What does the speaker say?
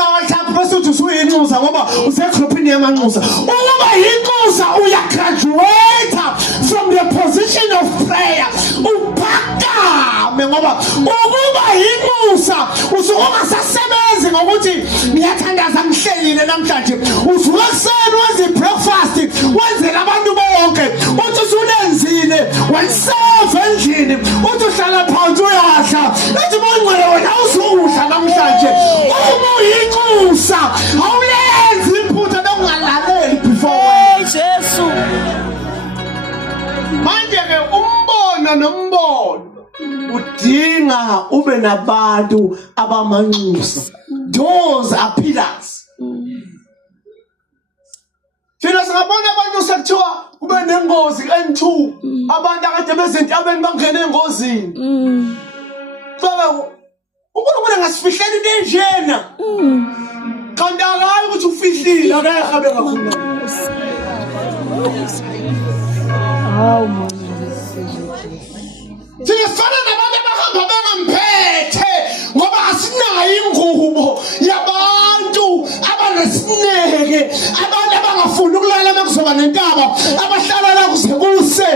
mhlawumbe bese uthi usuyinxusa ngoba usegroupini yamanxusa. Ukuba yinxusa uyagraduate from the position of prayer. Uphakame ngoba ukuba yinxusa usungasasebenzi ngokuthi ngiyathandaza ngihlelile namhlanje. Usuka kuseni wenze breakfast, wenzela abantu bonke. Uthi usunenzile, wenserve endlini. Uthi uhlala phansi uyadla. Ethi mongcwele wena usudla namhlanje. Uma uyinxusa awuyenzi iphutha lokungalaleli before Jesu. manje ke umbono nombono udinga ube nabantu abamanxusa. Those are pillars. Thina singabona abantu sekuthiwa kube nengozi N2 abantu akade bezintabeni bangena engozini. Baba uNkulunkulu ngasifihlela into enjena. Kanti akayi ukuthi ufihlile akayahabe kakhulu. Hawu manje. Sifana nabantu abahamba bengamphethe ngoba asinayo ingubo yabantu abanesineke, abantu abangafuni ukulala makuzoba nentaba, abahlala la kuze kuse